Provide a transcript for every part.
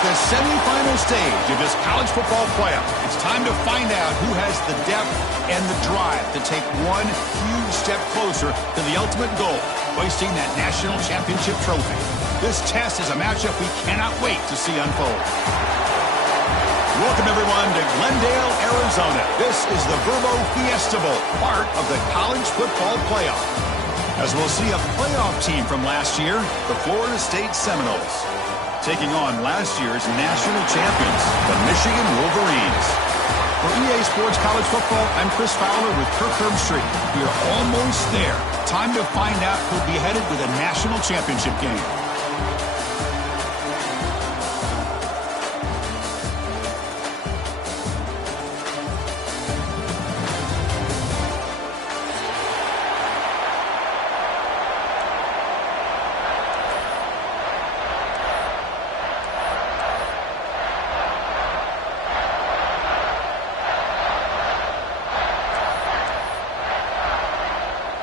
The semifinal stage of this college football playoff. It's time to find out who has the depth and the drive to take one huge step closer to the ultimate goal, hoisting that national championship trophy. This test is a matchup we cannot wait to see unfold. Welcome, everyone, to Glendale, Arizona. This is the Verbo Fiesta Bowl, part of the college football playoff. As we'll see a playoff team from last year, the Florida State Seminoles, taking on last year's national champions, the Michigan Wolverines. For EA Sports College Football, I'm Chris Fowler with Kirk Herbstreit. We are almost there. Time to find out who'll be headed with a national championship game.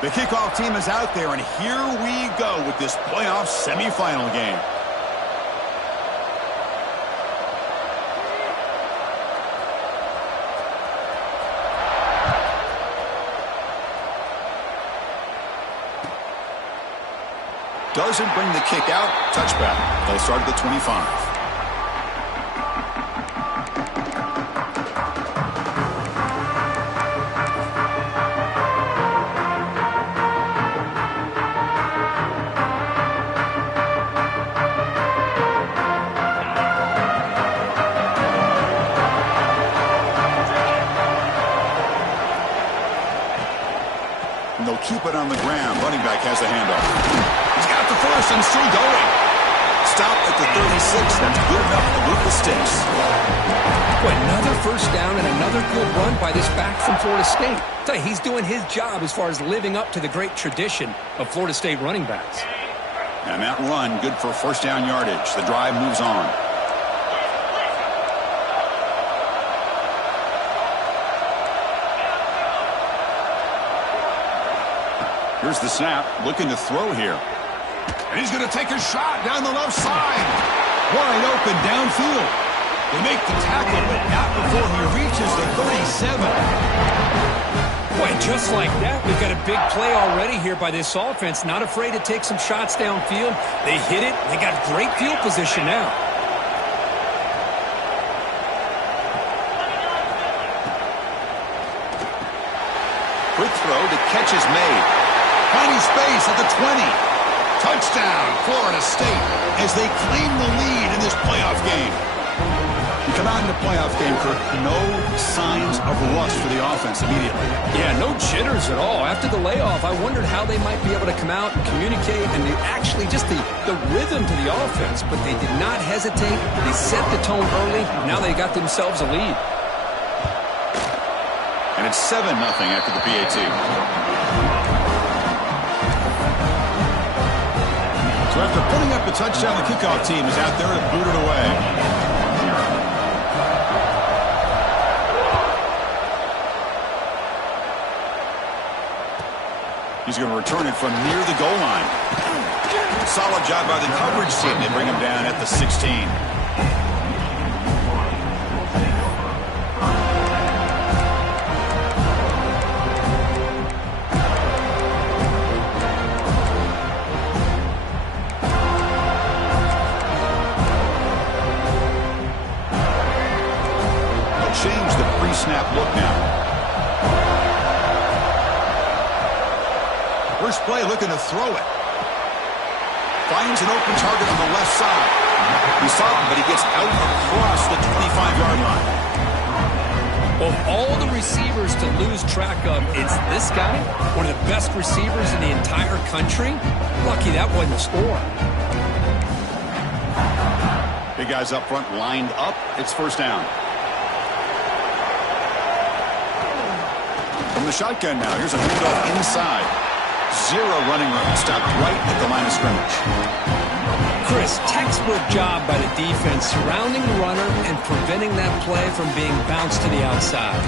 The kickoff team is out there, and here we go with this playoff semifinal game. Doesn't bring the kick out. Touchback. They'll start at the 25. Keep it on the ground. Running back has the handoff. He's got the first and still going. Stop at the 36. That's good enough to move the sticks. Boy, another first down and another good run by this back from Florida State. I tell you, he's doing his job as far as living up to the great tradition of Florida State running backs. And that run, good for first down yardage. The drive moves on. Here's the snap, looking to throw here. And he's going to take a shot down the left side. Wide open downfield. They make the tackle, but not before he reaches the 37. Boy, just like that, we've got a big play already here by this offense. Not afraid to take some shots downfield. They hit it. They got great field position now. Quick throw, the catch is made. Finding space at the 20. Touchdown, Florida State, as they claim the lead in this playoff game. You come out in the playoff game, Kirk, no signs of rust for the offense immediately. Yeah, no jitters at all. After the layoff, I wondered how they might be able to come out and communicate, and actually just the rhythm to the offense, but they did not hesitate. They set the tone early. Now they got themselves a lead. And it's 7-0 after the PAT. So after putting up the touchdown, the kickoff team is out there to boot it away. He's going to return it from near the goal line. Solid job by the coverage team. They bring him down at the 16. Change the pre-snap look now. First play looking to throw it. Finds an open target on the left side. He saw him, but he gets out across the 25-yard line. Of all the receivers to lose track of, it's this guy, one of the best receivers in the entire country. Lucky that wasn't a score. Big guys up front lined up. It's first down. From the shotgun now, here's a handoff inside. Zero running room, stopped right at the line of scrimmage. Chris, textbook job by the defense surrounding the runner and preventing that play from being bounced to the outside.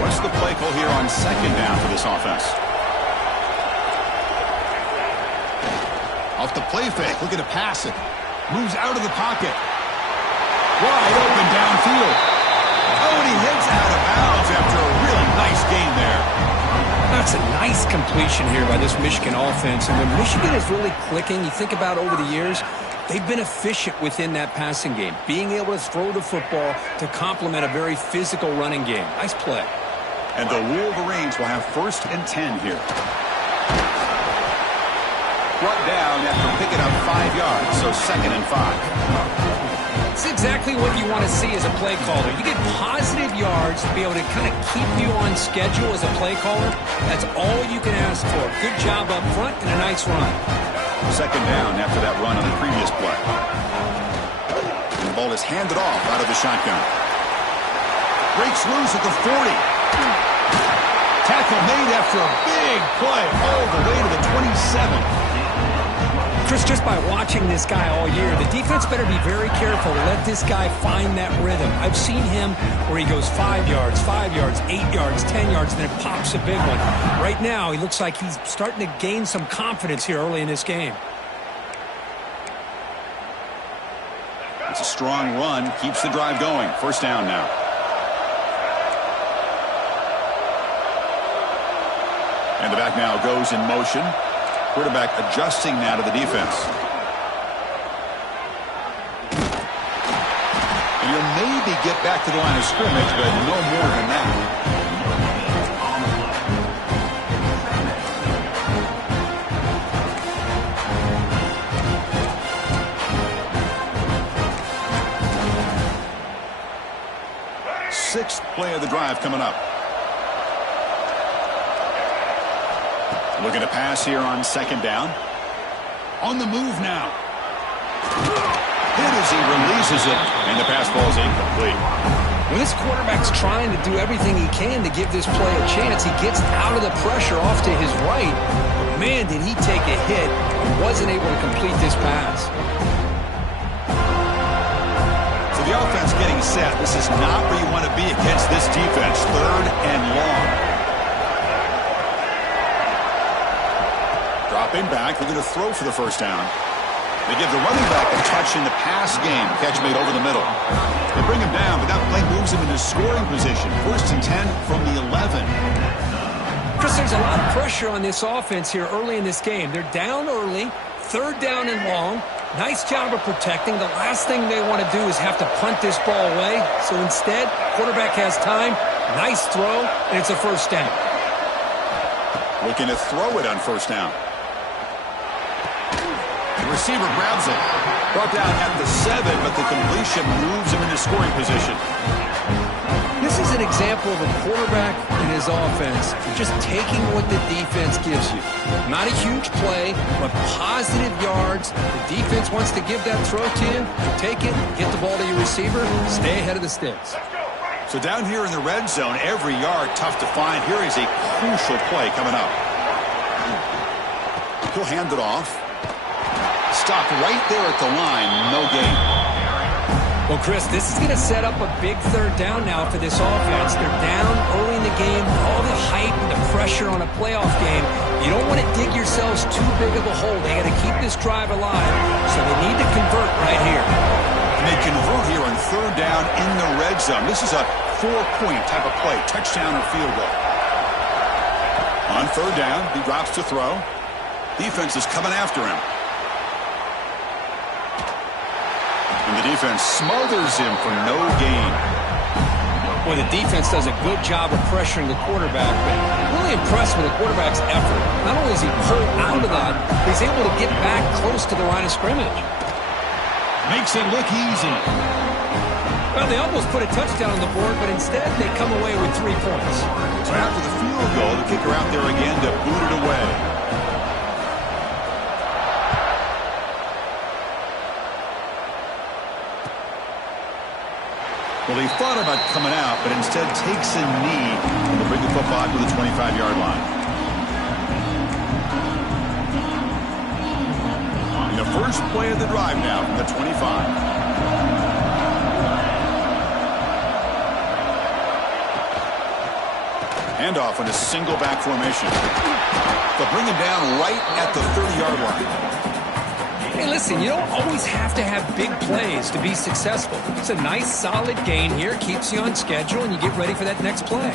What's the play call here on second down for this offense? Off the play fake, looking to pass it. Moves out of the pocket. Wide open downfield. Oh, and he hits out of bounds after a really nice gain there. That's a nice completion here by this Michigan offense. And when Michigan is really clicking, you think about over the years, they've been efficient within that passing game, being able to throw the football to complement a very physical running game. Nice play. And the Wolverines will have 1st and 10 here. Brought down after picking up 5 yards, so 2nd and 5. It's exactly what you want to see as a play caller. You get positive yards to be able to kind of keep you on schedule as a play caller. That's all you can ask for. Good job up front and a nice run. 2nd down after that run on the previous play. And the ball is handed off out of the shotgun. Breaks loose at the 40. Tackle made after a big play all the way to the 27. Chris, just by watching this guy all year, the defense better be very careful to let this guy find that rhythm. I've seen him where he goes 5 yards, 8 yards, 10 yards, and then it pops a big one. Right now, he looks like he's starting to gain some confidence here early in this game. It's a strong run, keeps the drive going. 1st down now. And the back now goes in motion. Quarterback adjusting now to the defense. And you'll maybe get back to the line of scrimmage, but no more than that. Sixth play of the drive coming up. Looking to pass here on 2nd down. On the move now. Hit as he releases it, and the pass falls incomplete. When this quarterback's trying to do everything he can to give this play a chance, he gets out of the pressure off to his right. But man, did he take a hit and wasn't able to complete this pass. So the offense getting set. This is not where you want to be against this defense. 3rd and long. Dropping back, looking to throw for the 1st down. They give the running back a touch in the pass game. Catch made over the middle. They bring him down, but that play moves him into scoring position. 1st and 10 from the 11. Chris, there's a lot of pressure on this offense here early in this game. They're down early, 3rd down and long. Nice job of protecting. The last thing they want to do is have to punt this ball away. So instead, quarterback has time. Nice throw, and it's a 1st down. Looking to throw it on 1st down. The receiver grabs it. Brought down at the 7, but the completion moves him into scoring position. This is an example of a quarterback and his offense just taking what the defense gives you. Not a huge play, but positive yards. The defense wants to give that throw to you. Take it, get the ball to your receiver, stay ahead of the sticks. So down here in the red zone, every yard tough to find. Here is a crucial play coming up. He'll hand it off. Stopped right there at the line. No gain. Well, Chris, this is going to set up a big 3rd down now for this offense. They're down early in the game. All the hype and the pressure on a playoff game. You don't want to dig yourselves too big of a hole. They got to keep this drive alive, so they need to convert right here. And they convert here on 3rd down in the red zone. This is a 4-point type of play. Touchdown or field goal. On 3rd down, he drops to throw. Defense is coming after him. And the defense smothers him for no gain. Well, the defense does a good job of pressuring the quarterback, but really impressed with the quarterback's effort. Not only is he pulled out of that, he's able to get back close to the line of scrimmage. Makes it look easy. Well, they almost put a touchdown on the board, but instead they come away with 3 points. So after the field goal, the kicker out there again to boot it away. Well, he thought about coming out, but instead takes a knee and will bring the football to the 25-yard line. And the first play of the drive now from the 25. Handoff in a single back formation. They'll bring him down right at the 30-yard line. Hey, listen, you don't always have to have big plays to be successful. It's a nice, solid gain here. Keeps you on schedule, and you get ready for that next play.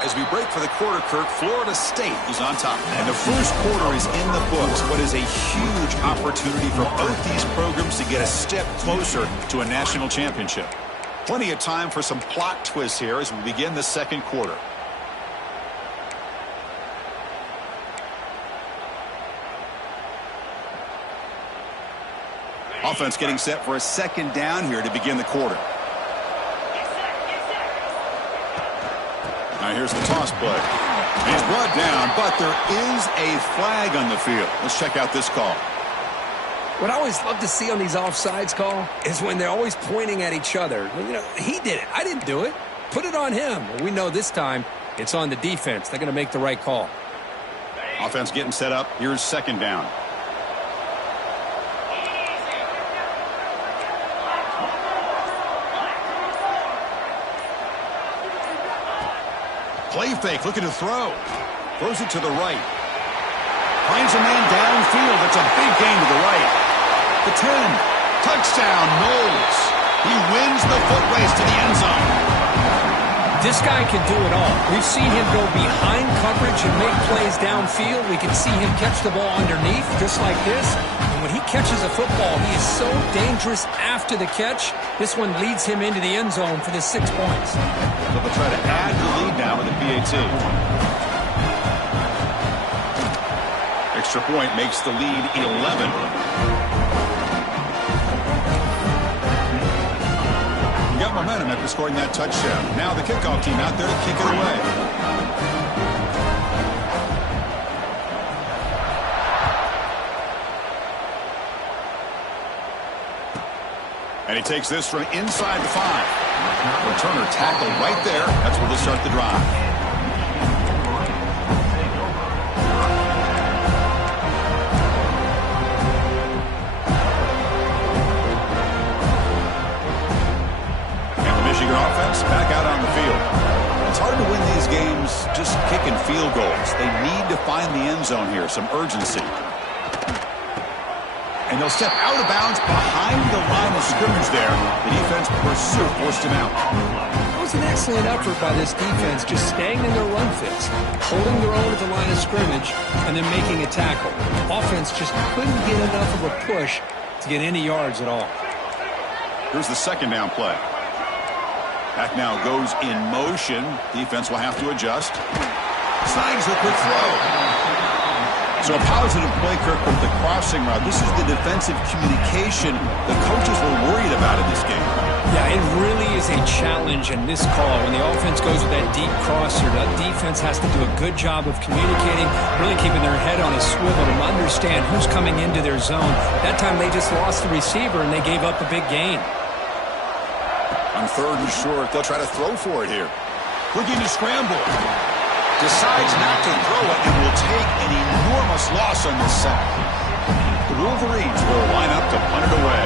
As we break for the quarter, Kirk, Florida State is on top. And the first quarter is in the books, but is a huge opportunity for both these programs to get a step closer to a national championship. Plenty of time for some plot twists here as we begin the second quarter. Offense getting set for a second down here to begin the quarter. Now here's the toss play. He's brought down, but there is a flag on the field. Let's check out this call. What I always love to see on these offsides call is when they're always pointing at each other. You know, he did it. I didn't do it. Put it on him. Well, we know this time it's on the defense. They're going to make the right call. Offense getting set up. Here's second down. Play fake, looking to throw. Throws it to the right. Finds a man downfield. It's a big gain to the right. The 10. Touchdown, Knowles. He wins the foot race to the end zone. This guy can do it all. We've seen him go behind coverage and make plays downfield. We can see him catch the ball underneath, just like this. And when he catches a football, he is so dangerous after the catch. This one leads him into the end zone for the 6 points. So they'll try to add the lead now with a PAT. Extra point makes the lead 11. Got momentum after scoring that touchdown. Now the kickoff team out there to kick it away. And he takes this from inside the 5. Returner tackled right there. That's where they'll start the drive. Offense back out on the field. It's hard to win these games just kicking field goals. They need to find the end zone here, some urgency. And they'll step out of bounds behind the line of scrimmage there. The defense pursuit forced him out. It was an excellent effort by this defense, just staying in their run fits, holding their own at the line of scrimmage, and then making a tackle. Offense just couldn't get enough of a push to get any yards at all. Here's the second down play. Back now goes in motion. Defense will have to adjust. Snags a quick throw. So a positive play, Kirk, with the crossing route. This is the defensive communication the coaches were worried about in this game. Yeah, it really is a challenge in this call. When the offense goes with that deep crosser, that defense has to do a good job of communicating, really keeping their head on a swivel to understand who's coming into their zone. That time they just lost the receiver and they gave up a big gain. On third and short, they'll try to throw for it here. Looking to scramble. Decides not to throw it and will take an enormous loss on this sack. The Wolverines will line up to punt it away.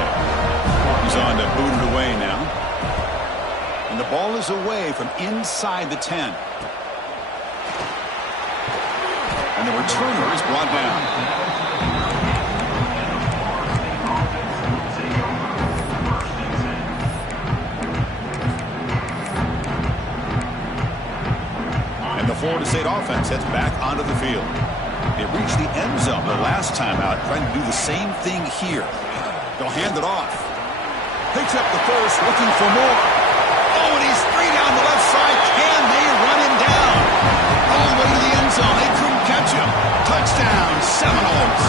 He's on to boot it away now. And the ball is away from inside the 10. And the returner is brought down. Florida State offense heads back onto the field. They reached the end zone the last time out, trying to do the same thing here. They'll hand it off. Picks up the first, looking for more. Oh, and he's free down the left side. Can they run him down? All the way to the end zone. They couldn't catch him. Touchdown, Seminoles.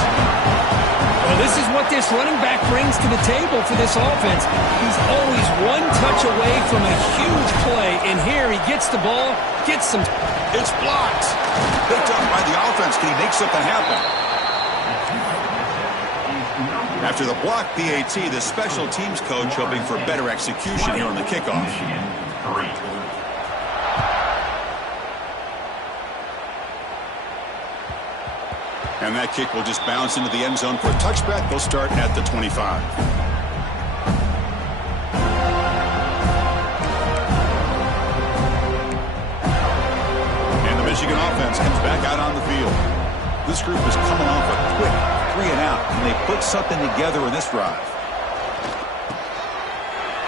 Well, this is what this running back brings to the table for this offense. He's always one touch away from a huge play, and here he gets the ball, gets some... It's blocked. Picked up by the offense. Can he make something happen? After the block PAT, the special teams coach hoping for better execution here on the kickoff. And that kick will just bounce into the end zone for a touchback. They'll start at the 25. And the Michigan offense comes back out on the field. This group is coming off a quick 3-and-out, and they put something together in this drive.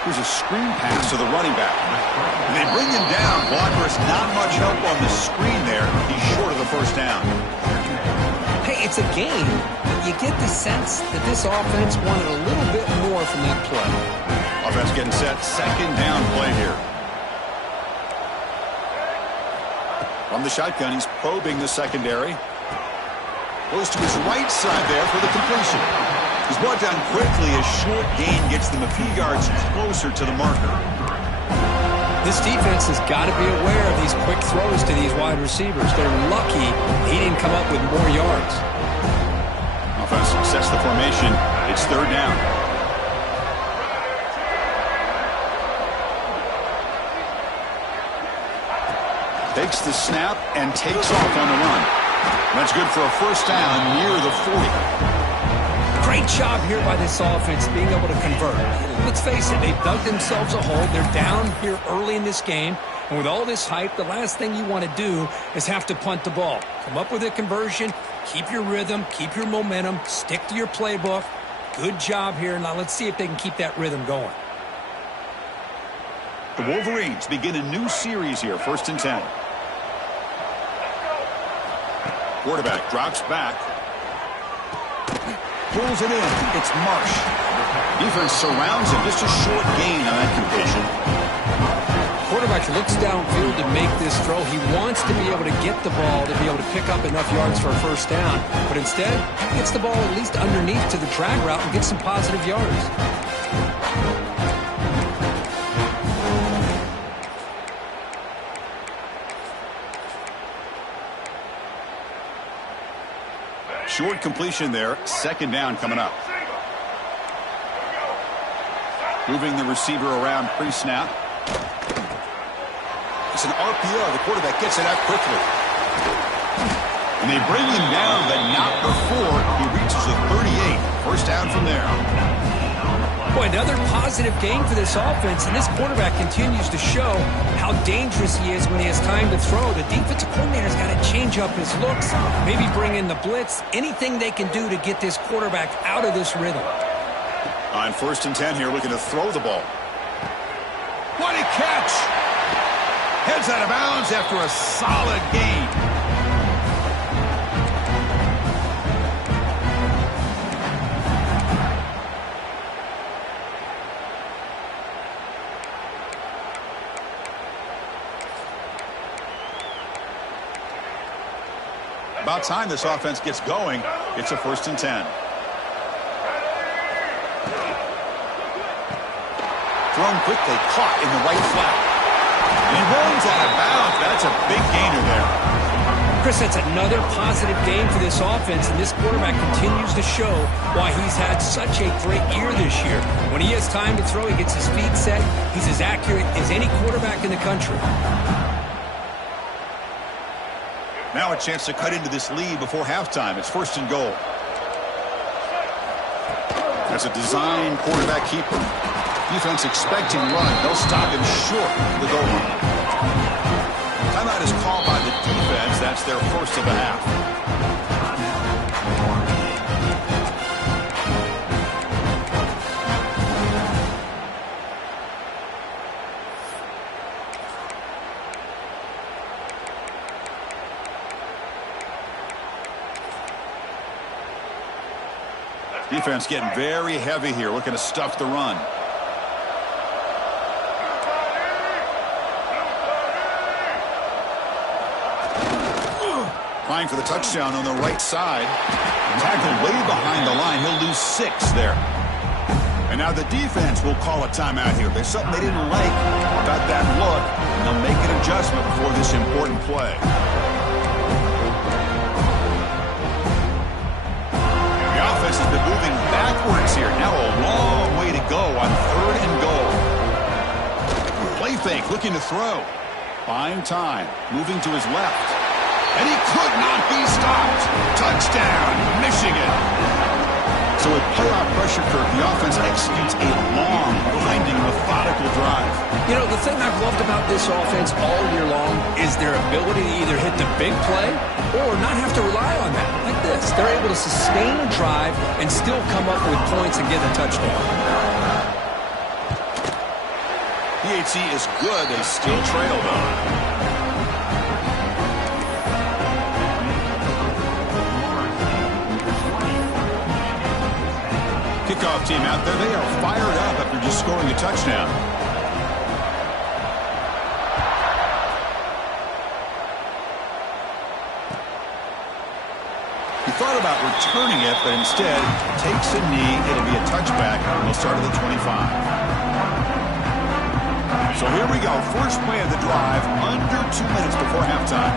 Here's a screen pass to the running back. And they bring him down. Blockers not much help on the screen there. He's short of the first down. Hey, it's a game. You get the sense that this offense wanted a little bit more from that play. Offense getting set. Second down play here. From the shotgun, he's probing the secondary. Goes to his right side there for the completion. He's brought down quickly. A short gain gets them a few yards closer to the marker. This defense has got to be aware of these quick throws to these wide receivers. They're lucky he didn't come up with more yards. Offense sets the formation. It's third down. Takes the snap and takes off on the run. That's good for a first down near the 40. Great job here by this offense being able to convert. Let's face it, they've dug themselves a hole. They're down here early in this game. And with all this hype, the last thing you want to do is have to punt the ball. Come up with a conversion, keep your rhythm, keep your momentum, stick to your playbook. Good job here. Now let's see if they can keep that rhythm going. The Wolverines begin a new series here, 1st and 10. Quarterback drops back. Pulls it in. It's Marsh. Defense surrounds him. Just a short gain on that completion. Quarterback looks downfield to make this throw. He wants to be able to get the ball to be able to pick up enough yards for a first down. But instead, he gets the ball at least underneath to the drag route and gets some positive yards. Short completion there. Second down coming up. Moving the receiver around pre-snap. It's an RPO. The quarterback gets it out quickly. And they bring him down, but not before he reaches the 38. First down from there. Boy, another positive game for this offense, and this quarterback continues to show how dangerous he is when he has time to throw. The defensive coordinator's got to change up his looks, maybe bring in the blitz, anything they can do to get this quarterback out of this rhythm. On 1st and 10 here, looking to throw the ball. What a catch! Heads out of bounds after a solid gain. About time this offense gets going. It's a 1st and 10. Thrown quickly, caught in the right flat. And he runs out of bounds. That's a big gainer there. Chris, that's another positive game for this offense, and this quarterback continues to show why he's had such a great year this year. When he has time to throw, he gets his feet set. He's as accurate as any quarterback in the country. Now a chance to cut into this lead before halftime. It's 1st and goal. That's a design quarterback keeper. Defense expecting run. They'll stop him short of the goal line. Timeout is called by the defense. That's their first of the half. Defense getting very heavy here, looking to stuff the run. Trying for the touchdown on the right side. Tackled way behind the line. He'll lose 6 there. And now the defense will call a timeout here. There's something they didn't like about that look, and they'll make an adjustment before this important play. The offense has been moving backwards looking to throw. Buying time, moving to his left. And he could not be stopped. Touchdown, Michigan. So with playoff pressure curve, the offense executes a long, grinding, methodical drive. You know, the thing I've loved about this offense all year long is their ability to either hit the big play or not have to rely on that. Like this, they're able to sustain a drive and still come up with points and get a touchdown. PHC is good. They still trail, though. Kickoff team out there. They are fired up after just scoring a touchdown. He thought about returning it, but instead takes a knee. It'll be a touchback, and they'll start at the 25. So here we go. First play of the drive, under 2 minutes before halftime.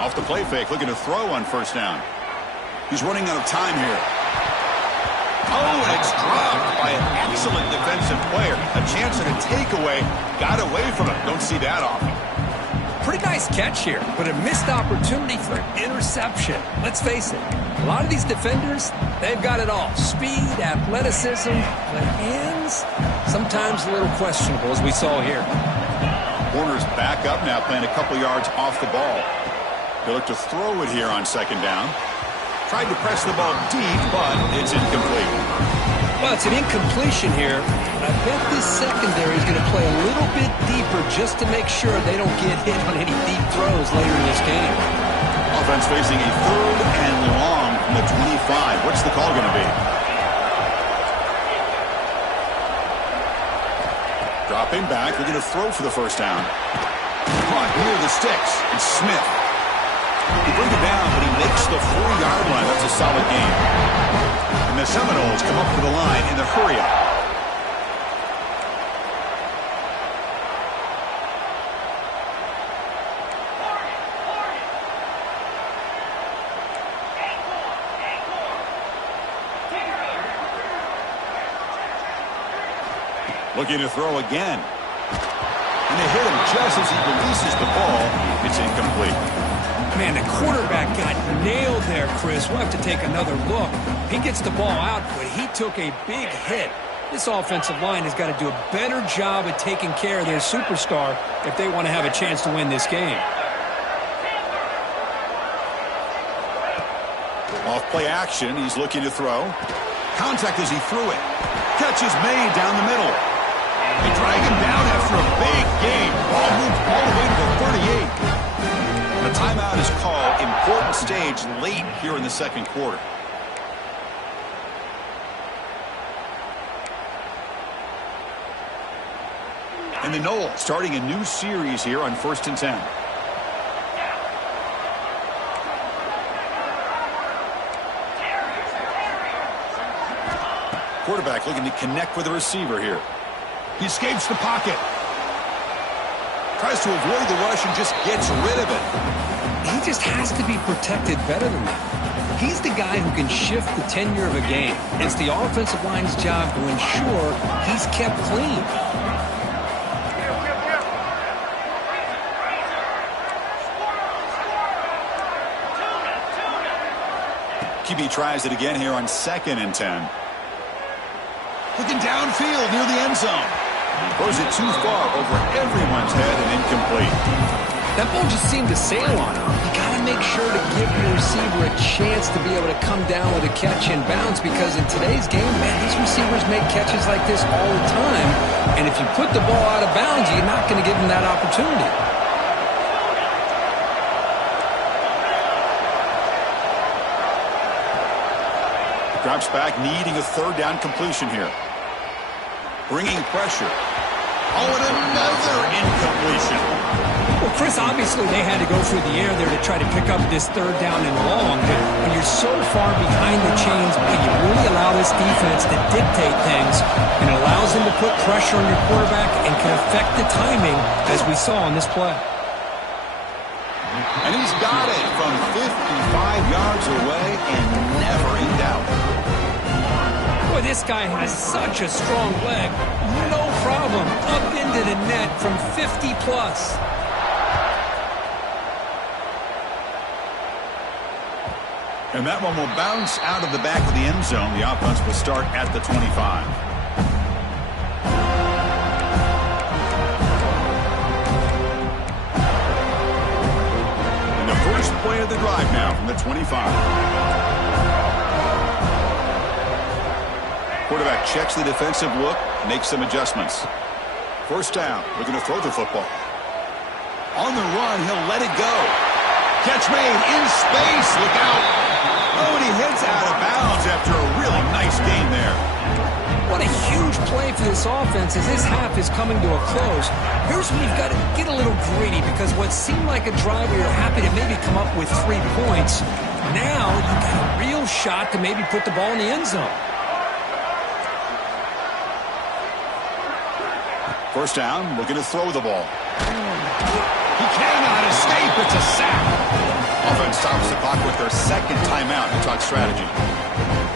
Off the play fake, looking to throw on first down. He's running out of time here. Oh, and it's dropped by an excellent defensive player. A chance at a takeaway. Got away from it. Don't see that often. Pretty nice catch here, but a missed opportunity for an interception. Let's face it, a lot of these defenders, they've got it all. Speed, athleticism, but hands, sometimes a little questionable, as we saw here. Corner's back up now, playing a couple yards off the ball. He'll look to throw it here on second down. Tried to press the ball deep, but it's incomplete. Well, it's an incompletion here. I bet this secondary is going to play a little bit deeper just to make sure they don't get hit on any deep throws later in this game. Offense facing a 3rd and long from the 25. What's the call going to be? Dropping back, looking to throw for the first down. Caught near the sticks. It's Smith. He brings it down, but he makes the 4-yard line. That's a solid game. And the Seminoles come up to the line in the hurry-up. Looking to throw again. And they hit him just as he releases the ball. It's incomplete. Man, the quarterback got nailed there, Chris. We'll have to take another look. He gets the ball out, but he took a big hit. This offensive line has got to do a better job at taking care of their superstar if they want to have a chance to win this game. Off play action, he's looking to throw. Contact as he threw it. Catch is made down the middle. They drag him down after a big game. Ball moved all the way to the 38. The timeout is called. Important stage late here in the second quarter. And the Noles starting a new series here on 1st and 10. Quarterback looking to connect with the receiver here. He escapes the pocket. Tries to avoid the rush and just gets rid of it. He just has to be protected better than that. He's the guy who can shift the tenure of a game. It's the offensive line's job to ensure he's kept clean. QB tries it again here on 2nd and 10. Looking downfield near the end zone. Throws it too far over everyone's head and incomplete. That ball just seemed to sail on him. You got to make sure to give your receiver a chance to be able to come down with a catch and bounce, because in today's game, man, these receivers make catches like this all the time. And if you put the ball out of bounds, you're not going to give them that opportunity. Drops back, needing a 3rd down completion here. Bringing pressure. Oh, and another incompletion. Well, Chris, obviously they had to go through the air there to try to pick up this 3rd down and long, but when you're so far behind the chains, you really allow this defense to dictate things, and it allows them to put pressure on your quarterback and can affect the timing, as we saw on this play. And he's got it from 55 yards away and never in doubt. Boy, this guy has such a strong leg. No problem. Up into the net from 50+. And that one will bounce out of the back of the end zone. The offense will start at the 25. And the first play of the drive now from the 25. Quarterback checks the defensive look, makes some adjustments. First down, we're going to throw the football. On the run, he'll let it go. Catch made in space. Look out. Oh, and he heads out of bounds after a really nice game there. What a huge play for this offense as this half is coming to a close. Here's where you've got to get a little greedy, because what seemed like a drive where you're happy to maybe come up with 3 points, now you've got a real shot to maybe put the ball in the end zone. First down, looking to throw the ball. He cannot escape. It's a sack. Offense stops the clock with their second timeout to talk strategy.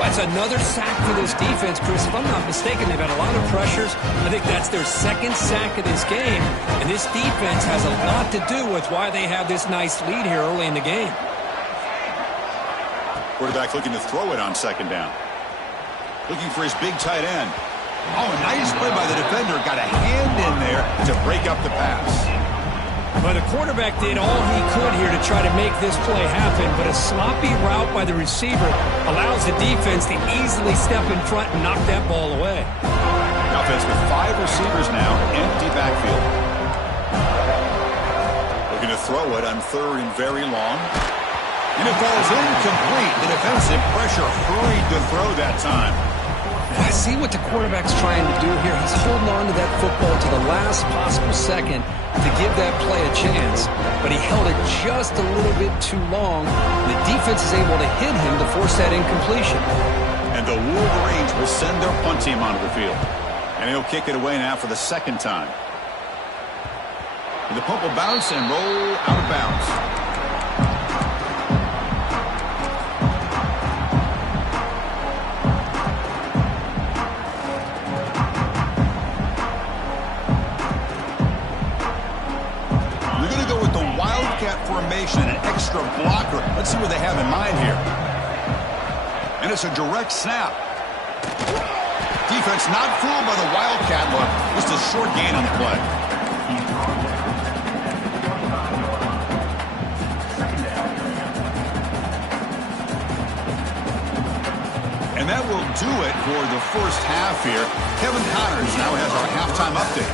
That's another sack for this defense, Chris. If I'm not mistaken, they've had a lot of pressures. I think that's their second sack of this game. And this defense has a lot to do with why they have this nice lead here early in the game. Quarterback looking to throw it on second down. Looking for his big tight end. Oh, a nice play by the defender. Got a hand in there to break up the pass. Well, the quarterback did all he could here to try to make this play happen, but a sloppy route by the receiver allows the defense to easily step in front and knock that ball away. The offense with 5 receivers now, empty backfield. Looking to throw it on third and very long. And it falls incomplete. The defensive pressure hurried to throw that time. I see what the quarterback's trying to do here. He's holding on to that football to the last possible second to give that play a chance. But he held it just a little bit too long. The defense is able to hit him to force that incompletion. And the Wolverines will send their punt team onto the field. And he'll kick it away now for the second time. And the punt will bounce and roll out of bounds. Formation, an extra blocker. Let's see what they have in mind here. And it's a direct snap. Defense not fooled by the Wildcat look. Just a short gain on the play. And that will do it for the first half here. Kevin Connors now has our halftime update.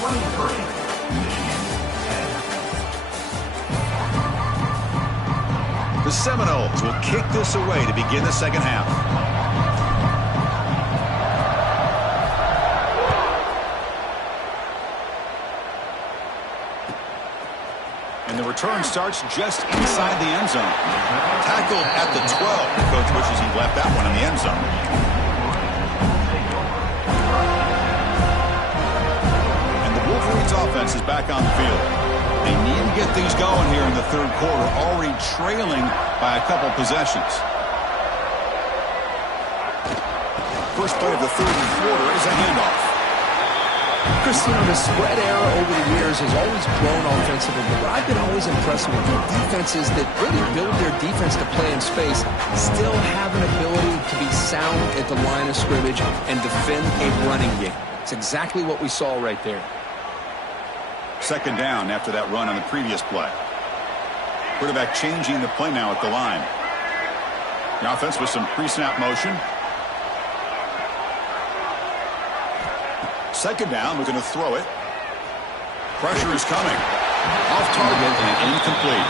23. The Seminoles will kick this away to begin the second half. And the return starts just inside the end zone. Tackled at the 12. The coach wishes he left that one in the end zone. And the Wolverines offense is back on the field. They need to get things going here in the third quarter, already trailing by a couple possessions. First play of the third quarter is a handoff. Chris, the spread era over the years has always grown offensively, but I've been always impressed with the defenses that really build their defense to play in space, still have an ability to be sound at the line of scrimmage and defend a running game. It's exactly what we saw right there. Second down after that run on the previous play. Quarterback changing the play now at the line. The offense with some pre-snap motion. Second down, looking to throw it. Pressure is coming. Off target and incomplete.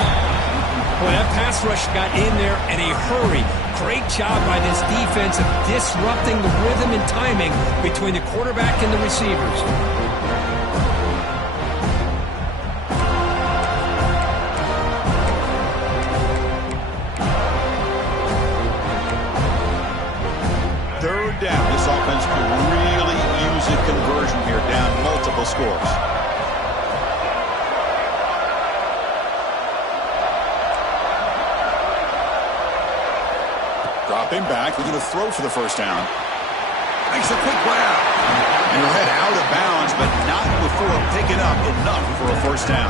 Boy, that pass rush got in there in a hurry. Great job by this defense of disrupting the rhythm and timing between the quarterback and the receivers. Down. This offense could really use a conversion here, down multiple scores. Drop Dropping back, looking to throw for the first down. Makes a quick grab. And he'll head out of bounds, but not before picking up enough for a first down.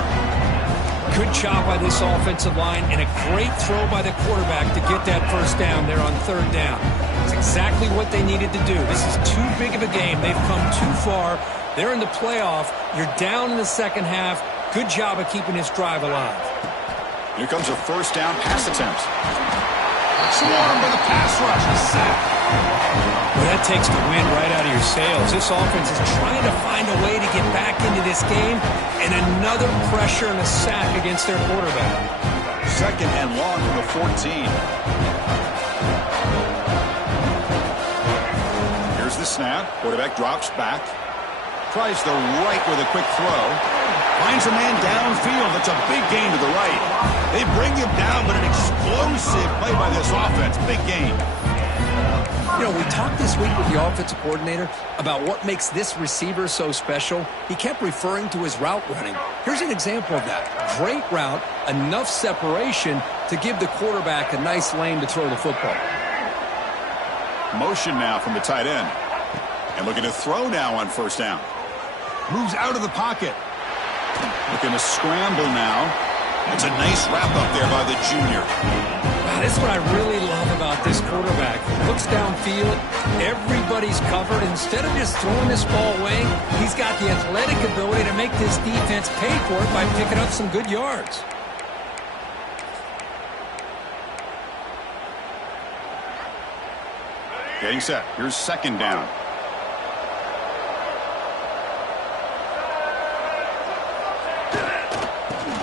Good job by this offensive line and a great throw by the quarterback to get that first down there on third down. It's exactly what they needed to do. This is too big of a game. They've come too far. They're in the playoff. You're down in the second half. Good job of keeping this drive alive. Here comes a first down pass attempt. Swarmed by the pass rush. A sack. Well, that takes the wind right out of your sails. This offense is trying to find a way to get back into this game, and another pressure and a sack against their quarterback. Second and long from the 14. Here's the snap. Quarterback drops back. Tries the right with a quick throw. Finds a man downfield. That's a big gain to the right. They bring him down, but an explosive play by this offense. Big gain. You know, we talked this week with the offensive coordinator about what makes this receiver so special. He kept referring to his route running. Here's an example of that. Great route, enough separation to give the quarterback a nice lane to throw the football. Motion now from the tight end. And looking to throw now on first down. Moves out of the pocket. Looking to scramble now. It's a nice wrap-up there by the junior. Wow, this is what I really love about this quarterback. Looks downfield. Everybody's covered. Instead of just throwing this ball away, he's got the athletic ability to make this defense pay for it by picking up some good yards. Getting set. Here's second down.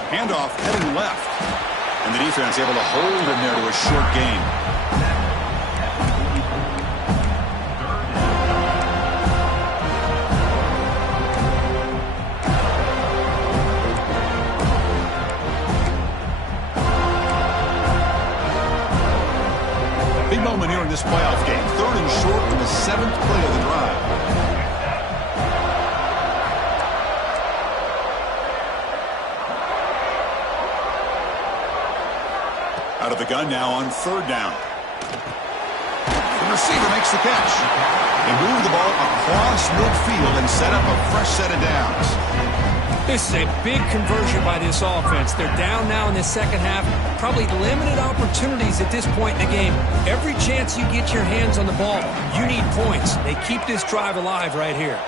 Handoff heading left. And the defense able to hold him there to a short gain. Big moment here in this playoff game. Third and short from the 7th play of the drive. Out of the gun now on third down. The receiver makes the catch. They move the ball across midfield and set up a fresh set of downs. This is a big conversion by this offense. They're down now in the second half. Probably limited opportunities at this point in the game. Every chance you get your hands on the ball, you need points. They keep this drive alive right here.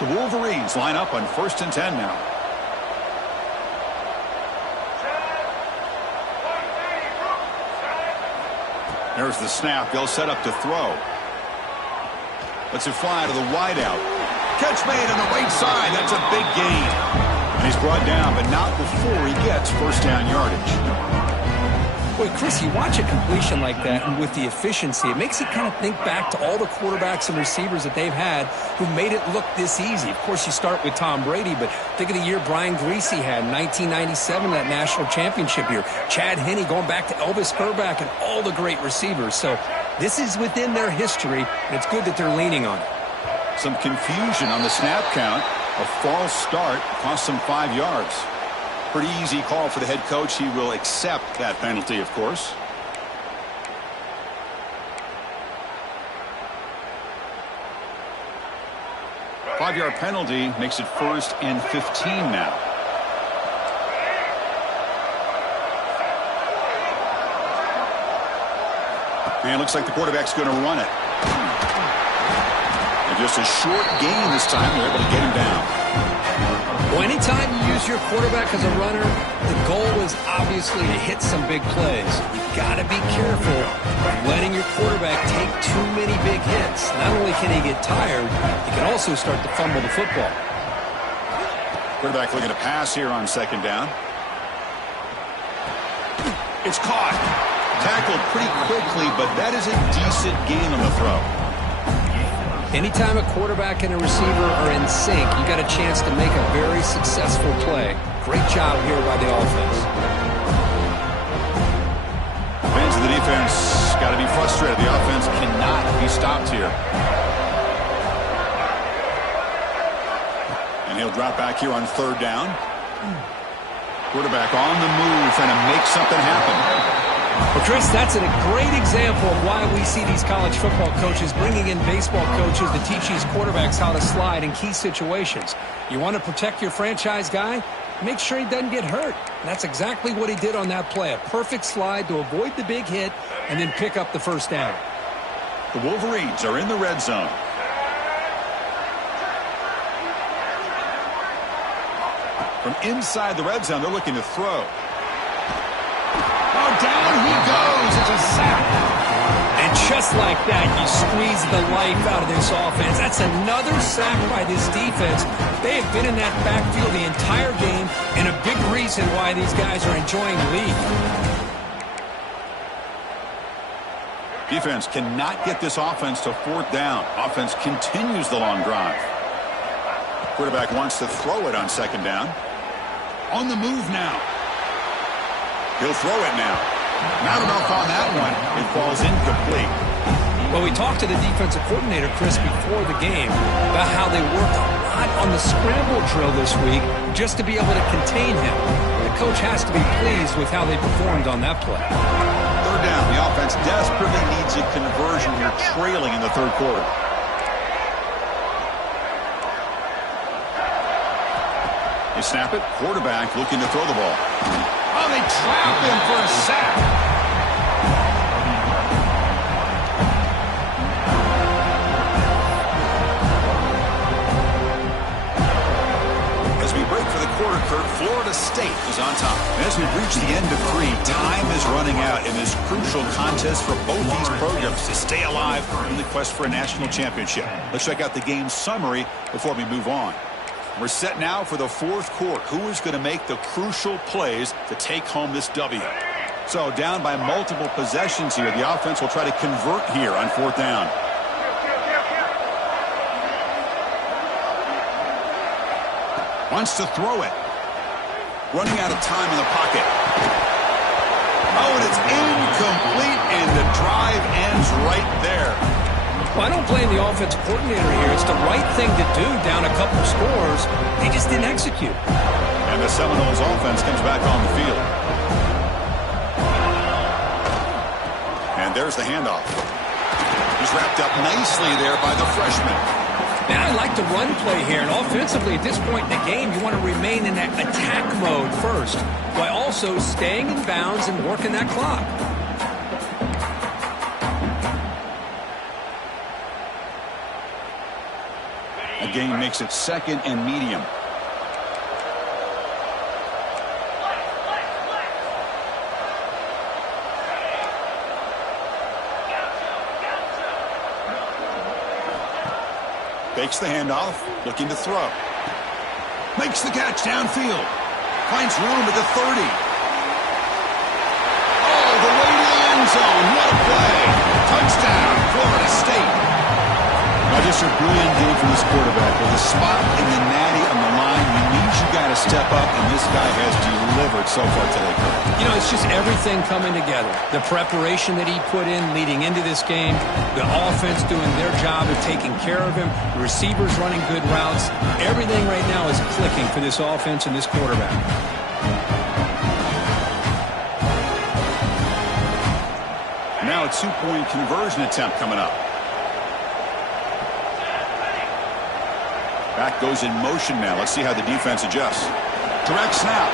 The Wolverines line up on 1st and 10 now. There's the snap. They'll set up to throw. Lets it fly to the wideout. Catch made on the right side. That's a big gain. And he's brought down, but not before he gets first down yardage. Boy, Chris, you watch a completion like that, and with the efficiency, it makes you kind of think back to all the quarterbacks and receivers that they've had who made it look this easy. Of course, you start with Tom Brady, but think of the year Brian Greasy had in 1997, that national championship year. Chad Henne going back to Elvis Kerback and all the great receivers. So this is within their history, and it's good that they're leaning on it. Some confusion on the snap count. A false start cost them 5 yards. Pretty easy call for the head coach. He will accept that penalty, of course. Five-yard penalty makes it 1st and 15 now. And it looks like the quarterback's going to run it. And just a short gain this time. They're able to get him down. Well, anytime you use your quarterback as a runner, the goal is obviously to hit some big plays. You've got to be careful of letting your quarterback take too many big hits. Not only can he get tired, he can also start to fumble the football. Quarterback looking to pass here on second down. It's caught. Tackled pretty quickly, but that is a decent gain on the throw. Anytime a quarterback and a receiver are in sync, you got a chance to make a very successful play. Great job here by the offense. Fans of the defense got to be frustrated. The offense cannot be stopped here. And he'll drop back here on third down. Quarterback on the move, trying to make something happen. Well, Chris, that's a great example of why we see these college football coaches bringing in baseball coaches to teach these quarterbacks how to slide in key situations. You want to protect your franchise guy? Make sure he doesn't get hurt. That's exactly what he did on that play. A perfect slide to avoid the big hit and then pick up the first down. The Wolverines are in the red zone. From inside the red zone, they're looking to throw. Oh, down he goes. It's a sack. And just like that, you squeeze the life out of this offense. That's another sack by this defense. They have been in that backfield the entire game, and a big reason why these guys are enjoying the lead. Defense cannot get this offense to fourth down. Offense continues the long drive. Quarterback wants to throw it on second down. On the move now. He'll throw it now. Not enough on that one. It falls incomplete. Well, we talked to the defensive coordinator, Chris, before the game about how they worked a lot on the scramble drill this week just to be able to contain him. The coach has to be pleased with how they performed on that play. Third down. The offense desperately needs a conversion here, trailing in the third quarter. They snap it. Quarterback looking to throw the ball. Oh, they trap him for a sack. As we break for the quarter, Kurt, Florida State is on top. And as we reach the end of 3, time is running out in this crucial contest for both these programs to stay alive in the quest for a national championship. Let's check out the game summary before we move on. We're set now for the fourth quarter. Who is going to make the crucial plays to take home this W? So down by multiple possessions here. The offense will try to convert here on fourth down. Wants to throw it. Running out of time in the pocket. Oh, and it's incomplete, and the drive ends right there. Well, I don't blame the offensive coordinator here. It's the right thing to do down a couple scores. They just didn't execute. And the Seminoles offense comes back on the field. And there's the handoff. He's wrapped up nicely there by the freshman. Man, I like the run play here. And offensively, at this point in the game, you want to remain in that attack mode first, while also staying in bounds and working that clock. Gain makes it second and medium. Fakes the handoff, looking to throw. Makes the catch downfield. Finds room at the 30. Oh, the way to the end zone. What a play. Touchdown, Florida State. Now, just a brilliant game from this quarterback. With a spot in the natty on the line, he needs you got to step up, and this guy has delivered so far today. You know, it's just everything coming together. The preparation that he put in leading into this game, the offense doing their job of taking care of him, the receivers running good routes. Everything right now is clicking for this offense and this quarterback. Now a 2-point conversion attempt coming up. Back goes in motion now. Let's see how the defense adjusts. Direct snap.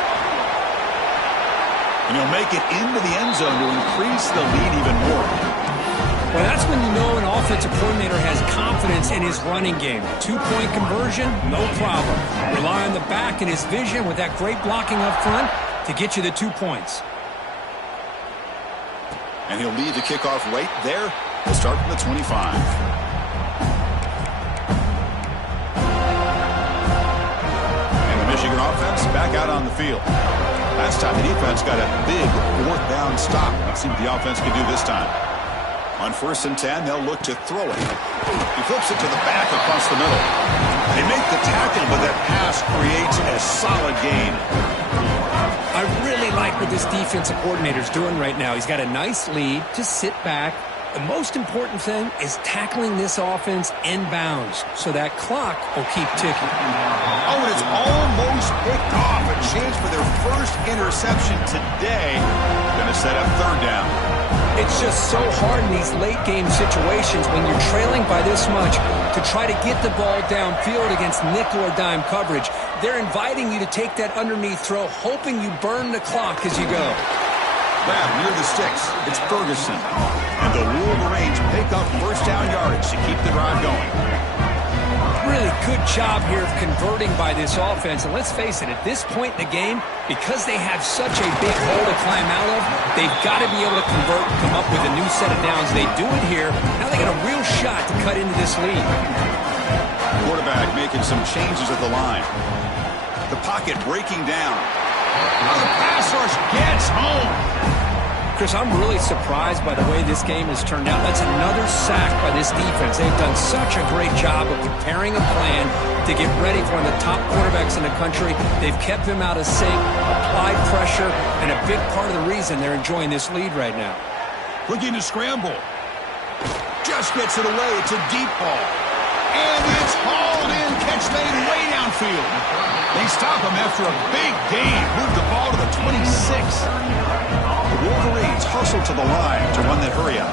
And he'll make it into the end zone to increase the lead even more. Well, that's when you know an offensive coordinator has confidence in his running game. 2-point conversion, no problem. Rely on the back and his vision with that great blocking up front to get you the 2 points. And he'll lead the kickoff right there. He'll start from the 25. Michigan offense back out on the field. Last time the defense got a big fourth down stop. Let's see what the offense can do this time. On 1st and 10, they'll look to throw it. He flips it to the back across the middle. They make the tackle, but that pass creates a solid gain. I really like what this defensive coordinator is doing right now. He's got a nice lead. Just sit back. The most important thing is tackling this offense in bounds so that clock will keep ticking. and it's almost picked off. A chance for their first interception today. Going to set up third down. It's just so hard in these late-game situations when you're trailing by this much to try to get the ball downfield against nickel or dime coverage. They're inviting you to take that underneath throw, hoping you burn the clock as you go. Grab near the sticks. It's Ferguson. And the Wolverines pick up first down yardage to keep the drive going. Really good job here of converting by this offense. And let's face it, at this point in the game, because they have such a big hole to climb out of, they've got to be able to convert and come up with a new set of downs. They do it here. Now they got a real shot to cut into this lead. Quarterback making some changes at the line. The pocket breaking down. Now the pass rush gets home. Chris, I'm really surprised by the way this game has turned out. That's another sack by this defense. They've done such a great job of preparing a plan to get ready for one of the top quarterbacks in the country. They've kept him out of sync, applied pressure, and a big part of the reason they're enjoying this lead right now. Looking to scramble. Just gets it away. It's a deep ball. And it's hauled in. Catch made way downfield. They stop him after a big gain. Move the ball to the 26. The Wolverines hustle to the line to run that hurry out.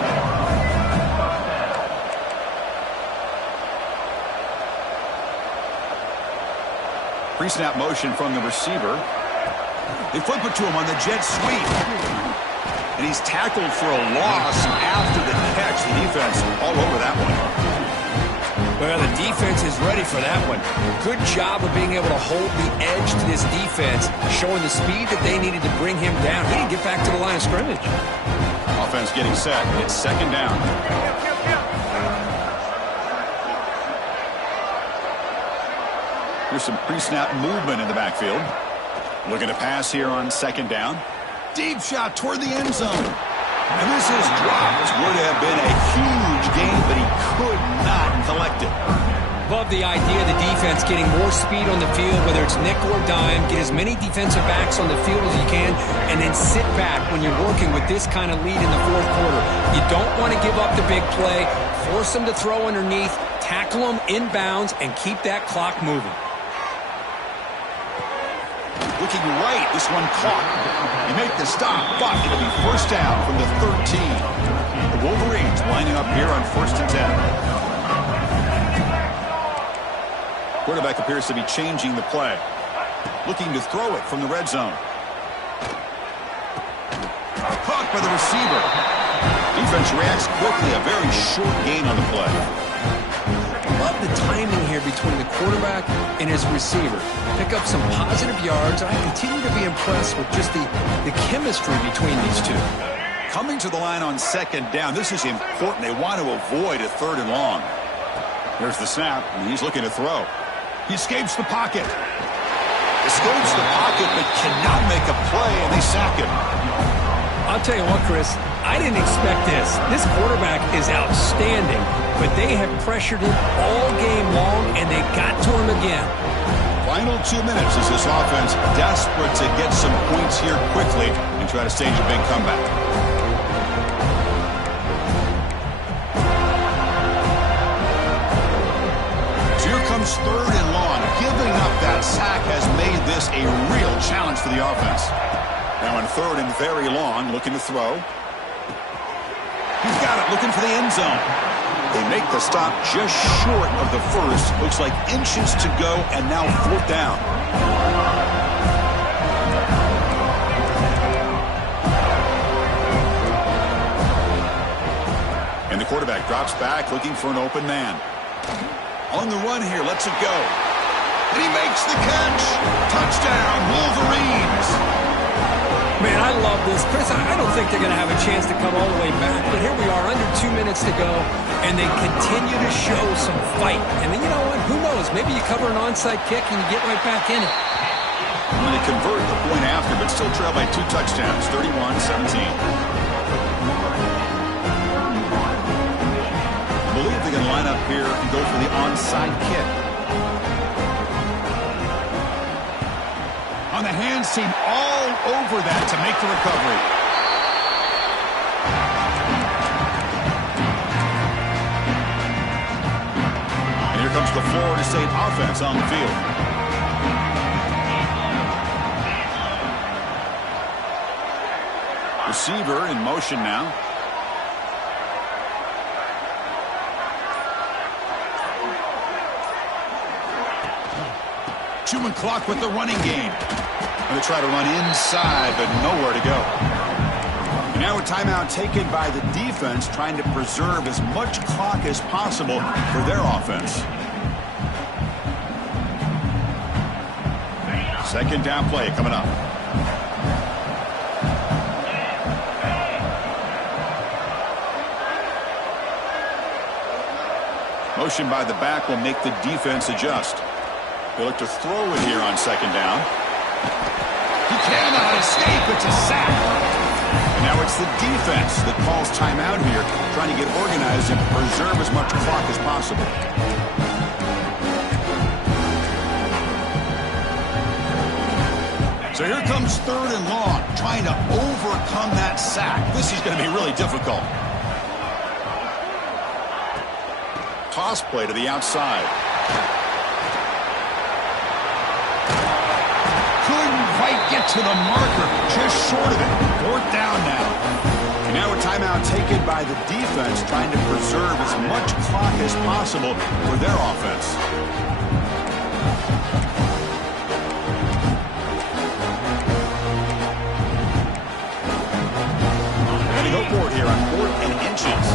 Pre-snap motion from the receiver. They flip it to him on the jet sweep. And he's tackled for a loss after the catch. The defense all over that one. Well, the defense is ready for that one. Good job of being able to hold the edge to this defense, showing the speed that they needed to bring him down. He didn't get back to the line of scrimmage. Offense getting set. It's second down. Here's some pre-snap movement in the backfield. Looking to pass here on second down. Deep shot toward the end zone. And this is dropped. Would have been a huge gain, but he could not collect it. Love the idea of the defense getting more speed on the field, whether it's nickel or dime. Get as many defensive backs on the field as you can, and then sit back when you're working with this kind of lead in the fourth quarter. You don't want to give up the big play. Force them to throw underneath, tackle them inbounds, and keep that clock moving. Looking right, this one caught. You make the stop, but it'll be first down from the 13. The Wolverines lining up here on 1st and 10. Quarterback appears to be changing the play. Looking to throw it from the red zone. Caught by the receiver. Defense reacts quickly. A very short gain on the play. Love the timing here between the quarterback and his receiver. Pick up some positive yards. I continue to be impressed with just the chemistry between these two. Coming to the line on second down. This is important. They want to avoid a third and long. Here's the snap, and he's looking to throw. He escapes the pocket. Escapes the pocket, but cannot make a play, and they sack him. I'll tell you what, Chris, I didn't expect this. This quarterback is outstanding, but they have pressured him all game long, and they got to him again. Final 2 minutes as this offense desperate to get some points here quickly and try to stage a big comeback. So here comes third and long. Giving up that sack has made this a real challenge for the offense. Now in third and very long, looking to throw. He's got it, looking for the end zone. They make the stop just short of the first. Looks like inches to go, and now fourth down. And the quarterback drops back, looking for an open man. On the run here, lets it go. And he makes the catch. Touchdown, Wolverines. Man, I love this. Chris, I don't think they're going to have a chance to come all the way back, but here we are, under 2 minutes to go, and they continue to show some fight. And then, you know what? Who knows? Maybe you cover an onside kick and you get right back in it. I'm going to convert the point after, but still trail by 2 touchdowns, 31-17. I believe they're going to line up here and go for the onside kick. On the hands team, all over that to make the recovery. And here comes the Florida State offense on the field. receiver in motion now. Chewing clock with the running game. Going to try to run inside, but nowhere to go. And now a timeout taken by the defense, trying to preserve as much clock as possible for their offense. Second down play coming up. Motion by the back will make the defense adjust. They look to throw it here on second down. He cannot escape. It's a sack. And now it's the defense that calls timeout here, trying to get organized and preserve as much clock as possible. So here comes third and long, trying to overcome that sack. This is going to be really difficult. Toss play to the outside. Couldn't quite get to the marker, just short of it. Fourth down now. And now a timeout taken by the defense, trying to preserve as much clock as possible for their offense. Going to go for it here on 4th and inches.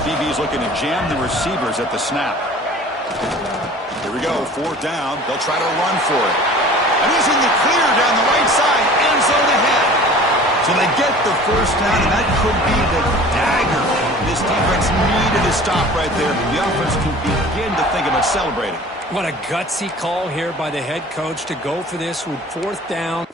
DB's looking to jam the receivers at the snap. Here we go, 4th down. They'll try to run for it. And he's in the clear down the right side, end zone ahead. So they get the first down, and that could be the dagger this defense needed to stop right there. The offense can begin to think about celebrating. What a gutsy call here by the head coach to go for this with 4th down.